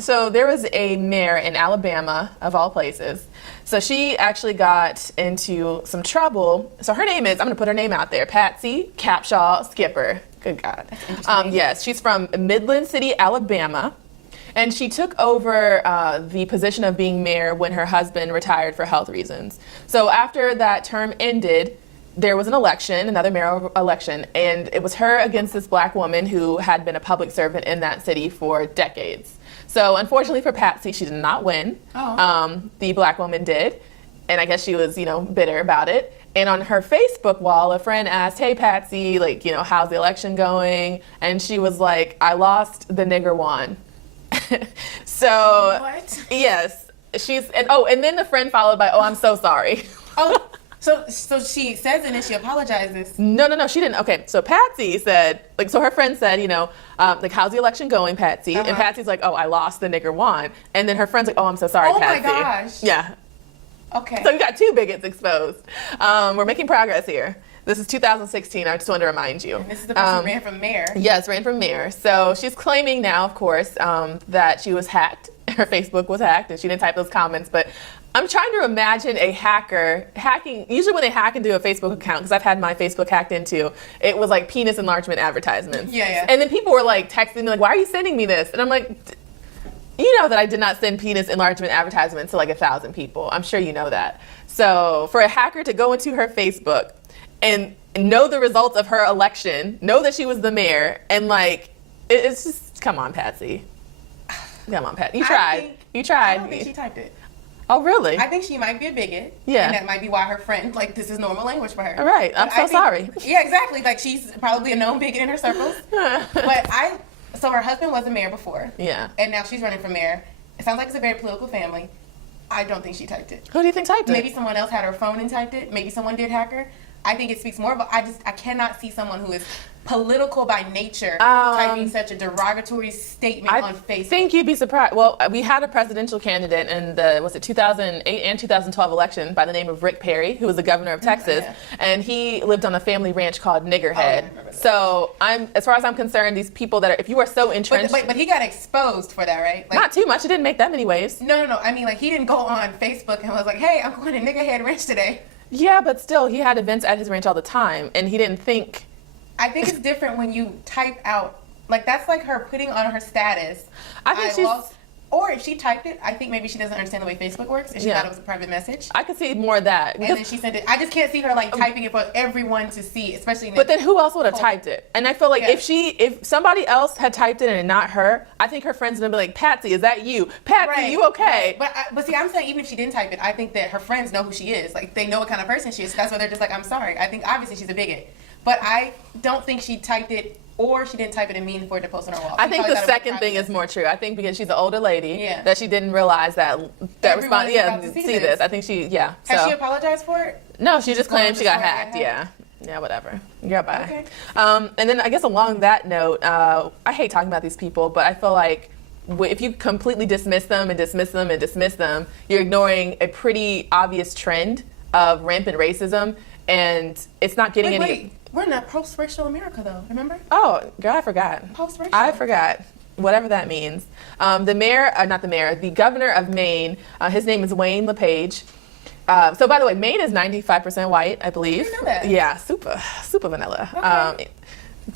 So there was a mayor in Alabama, of all places. So she actually got into some trouble. So her name is, I'm going to put her name out there, Patsy Capshaw Skipper. Good God. Yes, she's from Midland City, Alabama. And she took over the position of being mayor when her husband retired for health reasons. So after that term ended, there was an election, another mayoral election, and it was her against this black woman who had been a public servant in that city for decades. So unfortunately for Patsy, she did not win. The black woman did, and I guess she was, bitter about it. And on her Facebook wall, a friend asked, "Hey Patsy, how's the election going?" And she was like, "I lost, the nigger won." So what? Yes, and then the friend followed by, "Oh, I'm so sorry." So she says it and then she apologizes. No, she didn't. Okay, so Patsy said, so her friend said, how's the election going, Patsy? And Patsy's like, "Oh, I lost, the nigger won." And then her friend's like, "Oh, I'm so sorry, Patsy." Oh my gosh. Yeah. Okay. So we got two bigots exposed. We're making progress here. This is 2016. I just wanted to remind you. And this is the person who ran for mayor. Yes, ran for mayor. So she's claiming now, of course, that she was hacked. Her Facebook was hacked, and she didn't type those comments. But I'm trying to imagine a hacker hacking. Usually when they hack into a Facebook account, because I've had my Facebook hacked into, it was like penis enlargement advertisements. Yeah. And then people were like texting me like, "Why are you sending me this?" And I'm like, you know that I did not send penis enlargement advertisements to like 1,000 people. I'm sure you know that. So for a hacker to go into her Facebook and know the results of her election, know that she was the mayor, and it's just, come on, Patsy. Come on, Pat. You tried. I don't think she typed it. Oh, really? I think she might be a bigot. Yeah. And that might be why her friend, this is normal language for her. All right. I'm so sorry. Yeah, exactly. She's probably a known bigot in her circles. So her husband was a mayor before. Yeah. And now she's running for mayor. It sounds like it's a very political family. I don't think she typed it. Who do you think typed it? Maybe someone else had her phone and typed it. Maybe someone did hack her. I think it speaks more about, I cannot see someone who is political by nature typing such a derogatory statement on Facebook. I think you'd be surprised. Well, we had a presidential candidate in the 2008 and 2012 election by the name of Rick Perry, who was the governor of Texas, and he lived on a family ranch called Niggerhead. So as far as I'm concerned, these people if you are so entrenched. But he got exposed for that, right? Not too much. It didn't make that many waves. No. I mean, he didn't go on Facebook and was like, "Hey, I'm going to Niggerhead Ranch today." Yeah, but still, he had events at his ranch all the time, and he didn't think. I think it's different when you type out, that's like her putting on her status. I think or if she typed it, I think maybe she doesn't understand the way Facebook works, and she thought it was a private message. I could see more of that. And then she sent it. I just can't see her typing it for everyone to see, especially. But then who else would have typed it? And I feel like if somebody else had typed it and not her, I think her friends would be like, "Patsy, is that you? Patsy, you okay?" Right. But see, I'm saying even if she didn't type it, I think that her friends know who she is. They know what kind of person she is. So that's why they're just like, "I'm sorry." I think obviously she's a bigot, but I don't think she typed it. Or she didn't type it and mean for it to post on her wall. I think the second thing is more true. I think because she's an older lady, that she didn't realize that response. Yeah, see this. I think Has she apologized for it? No, she just claimed she got hacked. Yeah, whatever. Yeah, bye. Okay. And then I guess along that note, I hate talking about these people, but I feel like if you completely dismiss them, you're ignoring a pretty obvious trend of rampant racism, and it's not getting any. We're in a post-racial America, though. Remember? Oh, girl, I forgot. Post-racial. I forgot. Whatever that means. The governor of Maine, his name is Wayne Lepage. So, by the way, Maine is 95% white, I believe. I didn't know that. Yeah, super vanilla. Okay.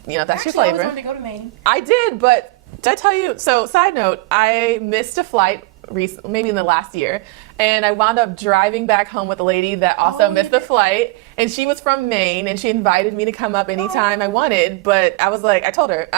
That's your flavor. I always wanted to go to Maine. I did, but did I tell you? So, side note, I missed a flight recently, maybe in the last year, and I wound up driving back home with a lady that also missed the flight, and she was from Maine, and she invited me to come up anytime I wanted, but I was like, I told her,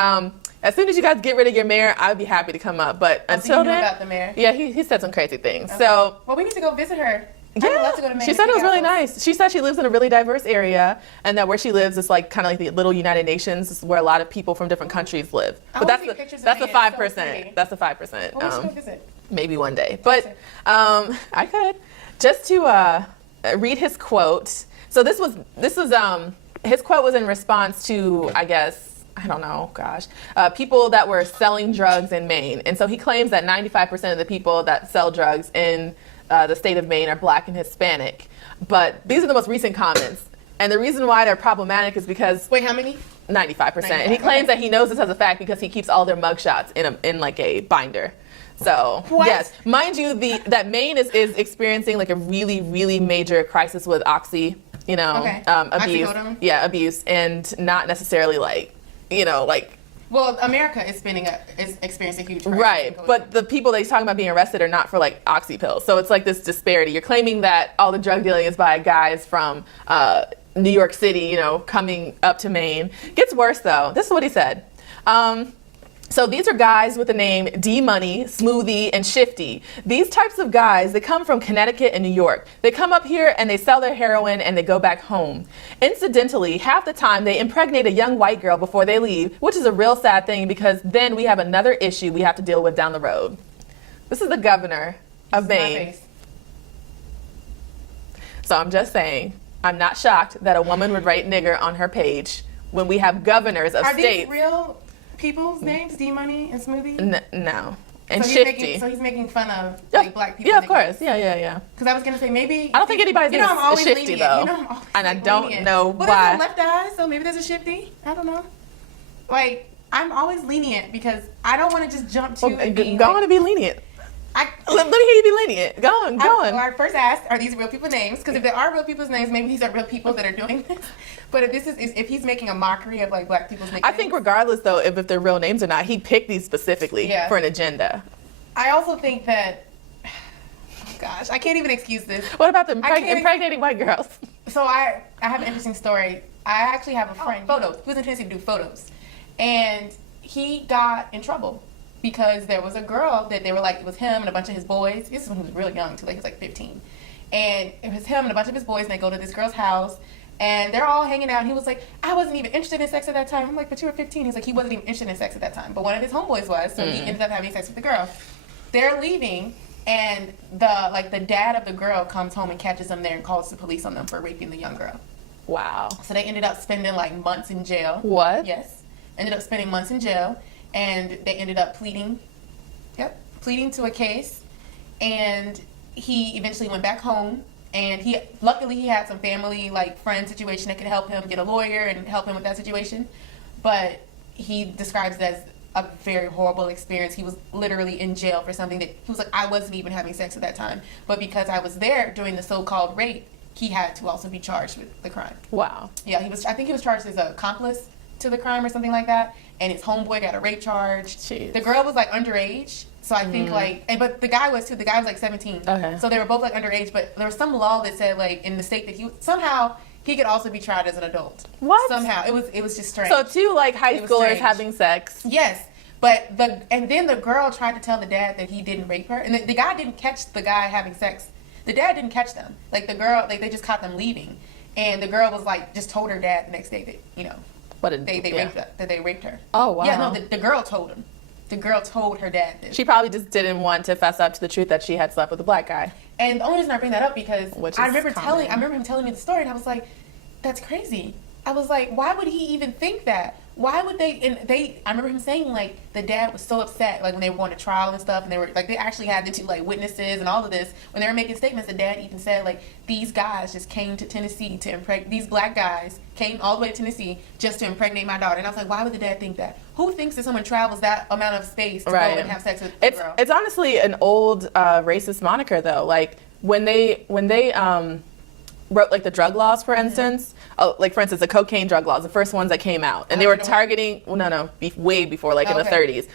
as soon as you guys get rid of your mayor, I would be happy to come up, but until then, about the mayor? Yeah, he said some crazy things. Okay. So, well, we need to go visit her. yeah, I'd love to go to Maine. she said it was really nice. She said she lives in a really diverse area, and that where she lives is kind of like the little United Nations, where a lot of people from different countries live. But that's the 5%. That's the 5%. Well, we should go visit. Maybe one day, but I could just to read his quote. So this was his quote was in response to, I guess, I don't know, people that were selling drugs in Maine, and so he claims that 95% of the people that sell drugs in the state of Maine are Black and Hispanic. But these are the most recent comments, and the reason why they're problematic is because how many? 95%. And he claims that he knows this as a fact because he keeps all their mugshots in a binder. So What? yes, mind you, that Maine is experiencing like a really, really major crisis with abuse. Oxycodone? Yeah, abuse, and not necessarily like, Well, America is experiencing a huge crisis. right. But the people that he's talking about being arrested are not for like oxy pills. So it's like this disparity. You're claiming that all the drug dealing is by guys from New York City, coming up to Maine. Gets worse though. This is what he said. So these are guys with the name D-Money, Smoothie, and Shifty. These types of guys, they come from Connecticut and New York. They come up here and they sell their heroin and they go back home. Incidentally, half the time they impregnate a young white girl before they leave, which is a real sad thing because then we have another issue we have to deal with down the road. This is the governor of Maine. So I'm just saying, I'm not shocked that a woman would write nigger on her page when we have governors of states. Are these real people's names, D-Money and Smoothie? No. And so Shifty. He's making fun of like black people. Yeah, of course. Yeah. Because I was gonna say maybe. I don't think anybody's name is Shifty lenient. though. I'm always and I don't lenient. know What why. is left eye? So maybe there's a Shifty. I don't know. Like I'm always lenient because I don't want to just jump to. Go on and be lenient. Let me hear you be lenient. Go on. I first asked, are these real people names? Because if there are real people's names, maybe these are real people that are doing this. But if he's making a mockery of like black people's names, I think regardless though, if they're real names or not, he picked these specifically for an agenda. I also think that, oh gosh, I can't even excuse this. What about the impregnating white girls? So I have an interesting story. I actually have a friend, photos. He was in Tennessee to do photos. And he got in trouble because there was a girl that they were like, it was him and a bunch of his boys. This is when he was really young too, like he was like 15. And it was him and a bunch of his boys and they go to this girl's house and they're all hanging out. And he was like, I wasn't even interested in sex at that time. I'm like, but you were 15. He's like, he wasn't even interested in sex at that time. But one of his homeboys was, so he ended up having sex with the girl. They're leaving and the dad of the girl comes home and catches them there and calls the police on them for raping the young girl. Wow. So they ended up spending like months in jail. What? Yes. Ended up spending months in jail and they ended up pleading to a case, and he eventually went back home, and luckily he had some family, like friend situation that could help him get a lawyer and help him with that situation, but he describes it as a very horrible experience. He was literally in jail for something that he was like, I wasn't even having sex at that time, but because I was there during the so-called rape, he had to also be charged with the crime. Wow. Yeah, I think he was charged as an accomplice to the crime or something like that, and his homeboy got a rape charge. Jeez. The girl was like underage, so I think but the guy was too. The guy was like 17. Okay. So they were both like underage, but there was some law that said like in the state that he could also be tried as an adult. What? Somehow it was just strange. So two like high schoolers having sex. Yes. But then the girl tried to tell the dad that he didn't rape her, and the guy didn't catch the guy having sex. The dad didn't catch them. Like the girl, like they just caught them leaving, and the girl was like just told her dad the next day that they raped her. Oh wow. Yeah, no, the girl told him. The girl told her dad this. She probably just didn't want to fess up to the truth that she had slept with a black guy. And the only reason I bring that up because I remember him telling me the story, and I was like, that's crazy. I was like, why would he even think that? Why would I remember him saying like the dad was so upset like when they were going to trial and stuff, and they were like they actually had the two like witnesses and all of this when they were making statements. The dad even said like these guys just came to Tennessee to impregnate. These black guys came all the way to Tennessee just to impregnate my daughter. And I was like, why would the dad think that? Who thinks that someone travels that amount of space to go and have sex with a girl? It's honestly an old racist moniker though. Like when they wrote like the drug laws, for instance, like for instance the cocaine drug laws, the first ones that came out, and they were targeting way before, like in the 30s.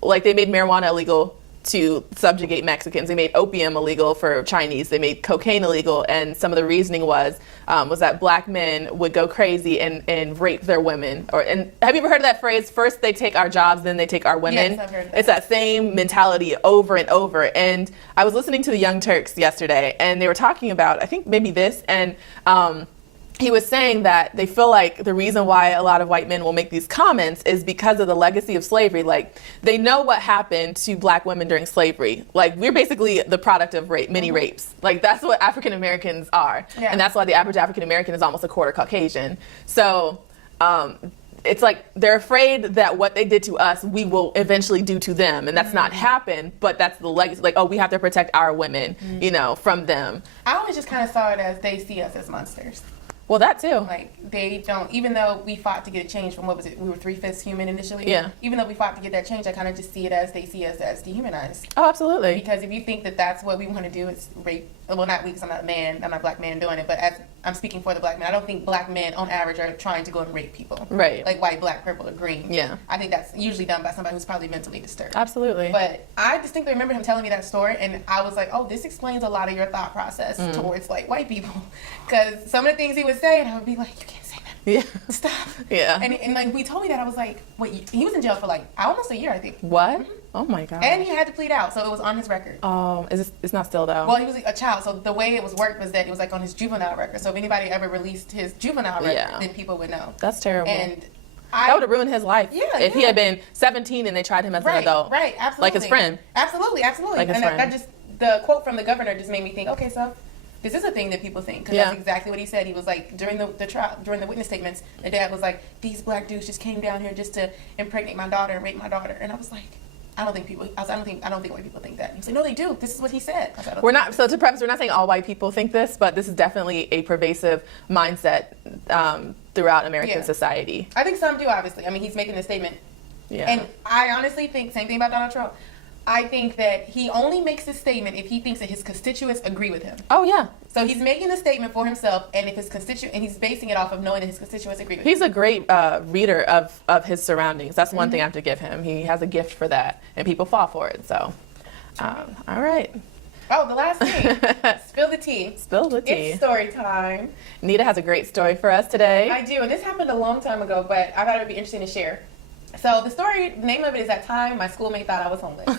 Like they made marijuana illegal to subjugate Mexicans. They made opium illegal for Chinese. They made cocaine illegal, and some of the reasoning was that black men would go crazy and rape their women. And have you ever heard of that phrase? First they take our jobs, then they take our women. Yes, I've heard that. It's that same mentality over and over. And I was listening to the Young Turks yesterday, and they were talking about, I think maybe this, and he was saying that they feel like the reason why a lot of white men will make these comments is because of the legacy of slavery. Like they know what happened to black women during slavery. Like we're basically the product of many rapes. Like that's what African Americans are. Yeah. And that's why the average African American is almost a quarter Caucasian. So it's like they're afraid that what they did to us, we will eventually do to them. And that's not happened, but that's the legacy. Like, oh, we have to protect our women, from them. I always just kind of saw it as they see us as monsters. Well, that too. Like, they don't, even though we fought to get a change from, what was it, we were 3/5 human initially? Yeah. Even though we fought to get that change, I kind of just see it as, they see us as dehumanized. Oh, absolutely. Because if you think that that's what we want to do, is rape, well, not we, because I'm not a man, I'm not a black man doing it, but as I'm speaking for the black men, I don't think black men on average are trying to go and rape people. Right. Like white, black, purple, or green. Yeah. I think that's usually done by somebody who's probably mentally disturbed. Absolutely. But I distinctly remember him telling me that story, and I was like, oh, this explains a lot of your thought process towards like white people. Because some of the things he would say, and I would be like, you can't say that. Yeah. Stop. Yeah. And like, we told me that, I was like, wait, he was in jail for like almost a year, I think. What? Oh my God. And he had to plead out, so it was on his record. It's not still though. Well, he was a child, so the way it was worked was that it was like on his juvenile record. So if anybody ever released his juvenile record, then people would know. That's terrible. And that would have ruined his life. Yeah, if he had been 17 and they tried him as an adult. Right, absolutely. Like his friend. Absolutely. Like his And friend. that just, the quote from the governor just made me think, okay, so this is a thing that people think. Because that's exactly what he said. He was like, during the trial, during the witness statements, the dad was like, these black dudes just came down here just to impregnate my daughter and rape my daughter. And I was like, I don't think white people think that. He said, no, they do. This is what he said. I said, we're not, so to preface, we're not saying all white people think this, but this is definitely a pervasive mindset throughout American society. I think some do, obviously. I mean, he's making this statement. Yeah. And I honestly think, same thing about Donald Trump, I think that he only makes this statement if he thinks that his constituents agree with him. Oh, yeah. So he's making the statement for himself, and if his and he's basing it off of knowing that his constituents agree with him. He's a great reader of his surroundings. That's one thing I have to give him. He has a gift for that, and people fall for it. So, all right. Oh, the last thing. Spill the tea. Spill the tea. It's story time. Nita has a great story for us today. I do, and this happened a long time ago, but I thought it would be interesting to share. So the story, the name of it is That Time My Schoolmate Thought I Was Homeless.